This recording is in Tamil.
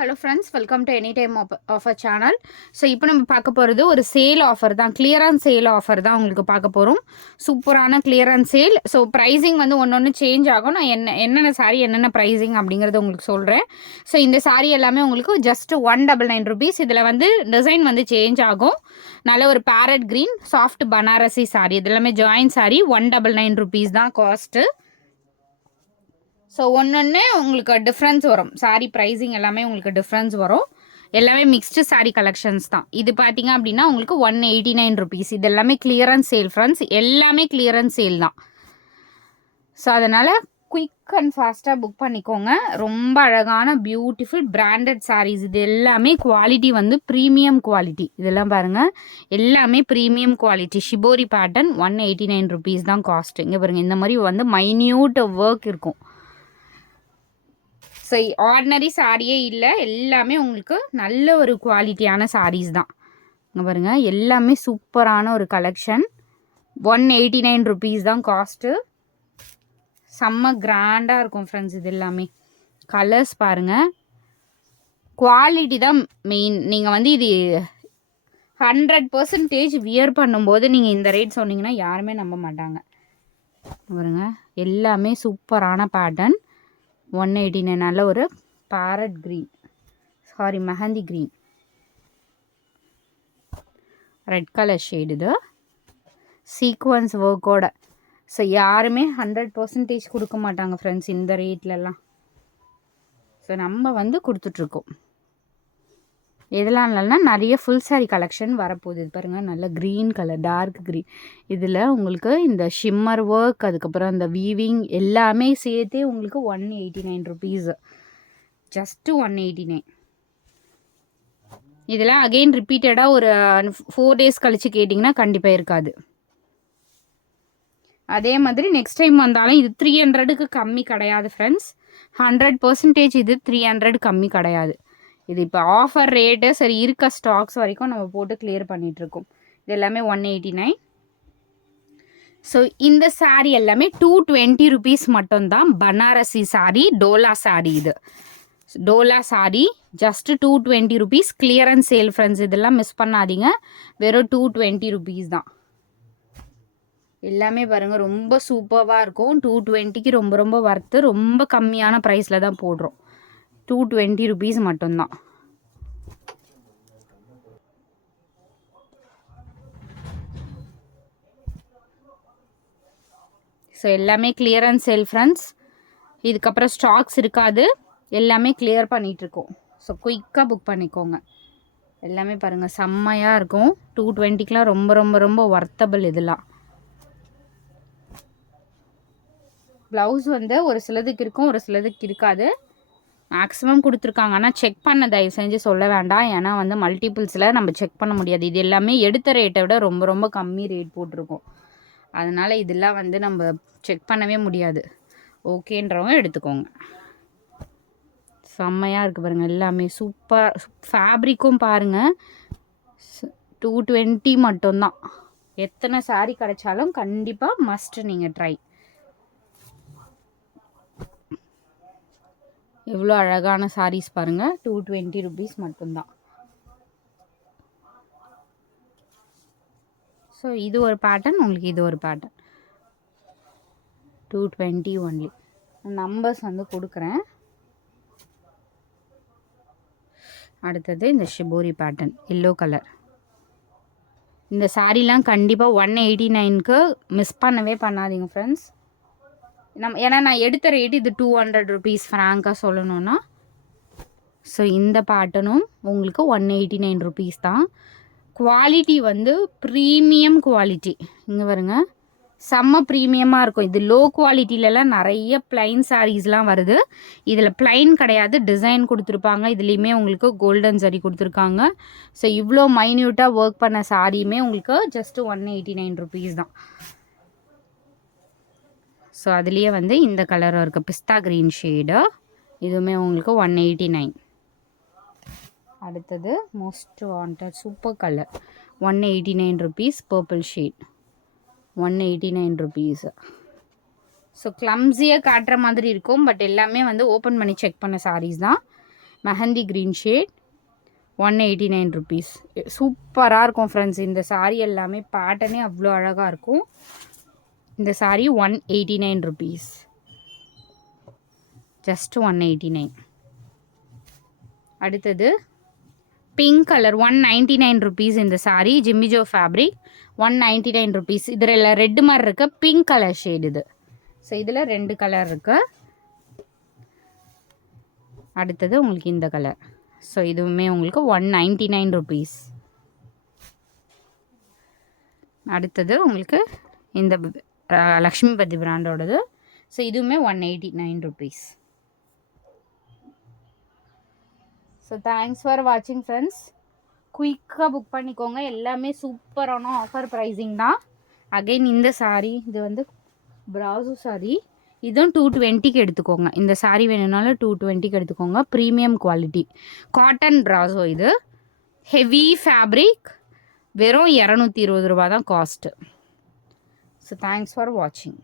Hello friends, welcome to any time offer channel. So இப்போ நம்ம பார்க்க போகிறது ஒரு சேல் ஆஃபர் தான், கிளியரன்ஸ் சேல் ஆஃபர் தான் உங்களுக்கு பார்க்க போகிறோம். சூப்பரான கிளியரன்ஸ் சேல். ஸோ ப்ரைஸிங் வந்து ஒன்று சேஞ்ச் ஆகும். நான் என்னென்ன சாரீ என்னென்ன ப்ரைஸிங் அப்படிங்கிறத உங்களுக்கு சொல்கிறேன். ஸோ இந்த சாரீ எல்லாமே உங்களுக்கு ஜஸ்ட் 199 rupees. இதில் வந்து டிசைன் வந்து சேஞ்ச் ஆகும். நல்ல ஒரு farad green soft Banarasi sari, இது எல்லாமே ஜாயின் சாரீ. 199 rupees தான் காஸ்ட்டு. ஸோ ஒன்று உங்களுக்கு டிஃப்ரென்ஸ் வரும். சாரீ ப்ரைஸிங் எல்லாமே உங்களுக்கு டிஃப்ரென்ஸ் வரும். எல்லாமே மிக்ஸ்டு சாரீ கலெக்ஷன்ஸ் தான். இது பார்த்தீங்க அப்படின்னா உங்களுக்கு 189 rupees. இது எல்லாமே கிளியரன்ஸ் சேல் ஃப்ரெண்ட்ஸ், எல்லாமே கிளியரன்ஸ் சேல் தான். ஸோ அதனால் குயிக் அண்ட் ஃபாஸ்ட்டாக புக் பண்ணிக்கோங்க. ரொம்ப அழகான பியூட்டிஃபுல் பிராண்டட் சாரீஸ். இது எல்லாமே குவாலிட்டி வந்து ப்ரீமியம் குவாலிட்டி. இதெல்லாம் பாருங்கள், எல்லாமே premium quality. Shibori pattern 189 rupees தான் காஸ்ட்டு. இங்கே பாருங்கள், இந்த மாதிரி வந்து மைன்யூட் ஒர்க் இருக்கும். ஸோ ஆர்டினரி சாரியே இல்லை, எல்லாமே உங்களுக்கு நல்ல ஒரு குவாலிட்டியான சாரீஸ் தான். இங்கே பாருங்கள், எல்லாமே சூப்பரான ஒரு கலெக்ஷன். 189 rupees தான் காஸ்ட்டு. செம்ம கிராண்டாக இருக்கும் ஃப்ரெண்ட்ஸ். இது எல்லாமே கலர்ஸ் பாருங்கள், குவாலிட்டி தான் மெயின். நீங்கள் வந்து இது 100% வியர் பண்ணும்போது நீங்கள் இந்த ரேட் சொன்னீங்கன்னா யாருமே நம்ப மாட்டாங்க. பாருங்க, எல்லாமே சூப்பரான பேட்டர்ன். 189. நல்ல ஒரு farad green, sorry mehndi green, red colour shade. இது சீக்வன்ஸ் ஒர்க்கோட. ஸோ யாருமே 100% கொடுக்க மாட்டாங்க ஃப்ரெண்ட்ஸ் இந்த ரேட்லலாம். ஸோ நம்ம வந்து கொடுத்துட்ருக்கோம். எதெல்லாம் இல்லைன்னா நிறைய ஃபுல் சாரீ கலெக்ஷன் வரப்போகுது. இது பாருங்கள், நல்ல க்ரீன் கலர், டார்க் க்ரீன். இதில் உங்களுக்கு இந்த ஷிம்மர் ஒர்க், அதுக்கப்புறம் அந்த வீவிங் எல்லாமே சேர்த்தே உங்களுக்கு 189 rupees. ஜஸ்ட்டு 189. இதெல்லாம் அகெயின் ரிப்பீட்டடாக ஒரு 4 days கழித்து கேட்டிங்கன்னா கண்டிப்பாக இருக்காது. அதே மாதிரி நெக்ஸ்ட் டைம் வந்தாலும் இது 300க்கு கம்மி கிடையாது ஃப்ரெண்ட்ஸ். 100% இது 300 கம்மி கிடையாது. இது இப்போ ஆஃபர் ரேட்டு சரி, இருக்க ஸ்டாக்ஸ் வரைக்கும் நம்ம போட்டு கிளியர் பண்ணிகிட்ருக்கோம். இது எல்லாமே 189. ஸோ இந்த சாரீ எல்லாமே 220 rupees மட்டும்தான். பனாரசி சாரீ, டோலா சாரீ. இது Dola sari just 220 rupees. Clearance sale friends, இதெல்லாம் மிஸ் பண்ணாதீங்க. வெறும் 220 rupees தான். எல்லாமே பாருங்கள், ரொம்ப சூப்பராக இருக்கும். 220க்கு ரொம்ப ரொம்ப வர்த்து. ரொம்ப கம்மியான ப்ரைஸில் தான் போடுறோம். 220 rupees மட்டும்தான். ஸோ எல்லாமே கிளியரன்ஸ் சேல் ஃப்ரெண்ட்ஸ். இதுக்கப்புறம் ஸ்டாக்ஸ் இருக்காது, எல்லாமே கிளியர் பண்ணிகிட்ருக்கோம். ஸோ குயிக்காக புக் பண்ணிக்கோங்க. எல்லாமே பாருங்கள், செம்மையாக இருக்கும். 220க்குலாம் ரொம்ப ரொம்ப ரொம்ப வர்த்தபிள். இதெல்லாம் ப்ளவுஸ் வந்து ஒரு சிலதுக்கு இருக்கும், ஒரு சிலதுக்கு இருக்காது. மேக்ஸிமம் கொடுத்துருக்காங்க, ஆனால் செக் பண்ண தயவு செஞ்சு சொல்ல வேண்டாம். ஏன்னா வந்து மல்டிபிள்ஸில் நம்ம செக் பண்ண முடியாது. இது எல்லாமே எடுத்த ரேட்டை விட ரொம்ப ரொம்ப கம்மி ரேட் போட்டிருக்கோம். அதனால் இதெல்லாம் வந்து நம்ம செக் பண்ணவே முடியாது. ஓகேன்றவங்க எடுத்துக்கோங்க. செம்மையாக இருக்குது பாருங்கள், எல்லாமே சூப்பர். ஃபேப்ரிக்கும் பாருங்கள், 220 மட்டும்தான். எத்தனை சாரீ கிடைச்சாலும் கண்டிப்பாக மஸ்ட்டு நீங்கள் ட்ரை. எவ்வளோ அழகான சாரீஸ் பாருங்கள், 220 rupees மட்டும்தான். ஸோ இது ஒரு பேட்டர்ன், உங்களுக்கு இது ஒரு பேட்டர்ன். 220 ஒன்லி. நம்பர்ஸ் வந்து கொடுக்குறேன். அடுத்தது இந்த ஷிபோரி பேட்டர்ன், எல்லோ கலர். இந்த சாரீலாம் கண்டிப்பாக 189க்கு மிஸ் பண்ணவே பண்ணாதீங்க ஃப்ரெண்ட்ஸ். ஏன்னா நான் எடுத்த ரேட்டு இது 200 rupees ஃப்ராங்காக சொல்லணுன்னா. ஸோ இந்த பேட்டர்னும் உங்களுக்கு 189 rupees தான். குவாலிட்டி வந்து ப்ரீமியம் குவாலிட்டி. இங்கே பாருங்க, செம்ம ப்ரீமியமாக இருக்கும். இது லோ குவாலிட்டிலலாம் நிறைய பிளைன் சாரீஸ்லாம் வருது. இதில் பிளைன் கிடையாது, டிசைன் கொடுத்துருப்பாங்க. இதுலேயுமே உங்களுக்கு கோல்டன் சரி கொடுத்துருக்காங்க. ஸோ இவ்வளோ மைன்யூட்டாக ஒர்க் பண்ண சாரியுமே உங்களுக்கு ஜஸ்ட்டு 189 rupees தான். ஸோ அதுலேயே வந்து இந்த கலரும் இருக்குது, பிஸ்தா க்ரீன் ஷேடு. இதுவுமே உங்களுக்கு 189. அடுத்தது most wanted super colour, 189 rupees. Purple shade 189 rupees. So கிளம்ஸியாக காட்டுற மாதிரி இருக்கும், பட் எல்லாமே வந்து ஓப்பன் பண்ணி செக் பண்ண சாரீஸ் தான். Mehndi green shade 189 rupees. சூப்பராக இருக்கும் ஃப்ரெண்ட்ஸ். இந்த சாரீ எல்லாமே பேட்டர்னே அவ்வளோ அழகாக இருக்கும். இந்த சாரீ 189 ருபீஸ், ஜஸ்ட் 189. அடுத்தது பிங்க் கலர் 199 ருபீஸ். இந்த சாரீ ஜிம்மிஜோ ஃபேப்ரிக் 199 ருபீஸ். இதில் ரெட்டு மாதிரி இருக்க பிங்க் கலர் ஷேட் இது. ஸோ இதில் 2 கலர் இருக்கு. அடுத்தது உங்களுக்கு இந்த கலர். ஸோ இதுவுமே உங்களுக்கு 199 ருபீஸ். அடுத்தது உங்களுக்கு இந்த லக்ஷ்மிபதி பிராண்டோடது. ஸோ இதுவுமே 189 ருபீஸ். ஸோ தேங்க்ஸ் ஃபார் வாட்சிங் ஃப்ரெண்ட்ஸ். குயிக்காக புக் பண்ணிக்கோங்க. எல்லாமே சூப்பரான ஆஃபர் ப்ரைஸிங் தான். அகைன் இந்த சாரீ இது வந்து பிராசோ சாரீ. இதுவும் 220க்கு எடுத்துக்கோங்க. இந்த சாரீ வேணும்னாலும் 220க்கு எடுத்துக்கோங்க. Premium quality cotton brasso. இது ஹெவி ஃபேப்ரிக். வெறும் 220 ரூபா தான் காஸ்ட்டு. ஸோ தேங்க்ஸ் ஃபார் வாட்சிங்.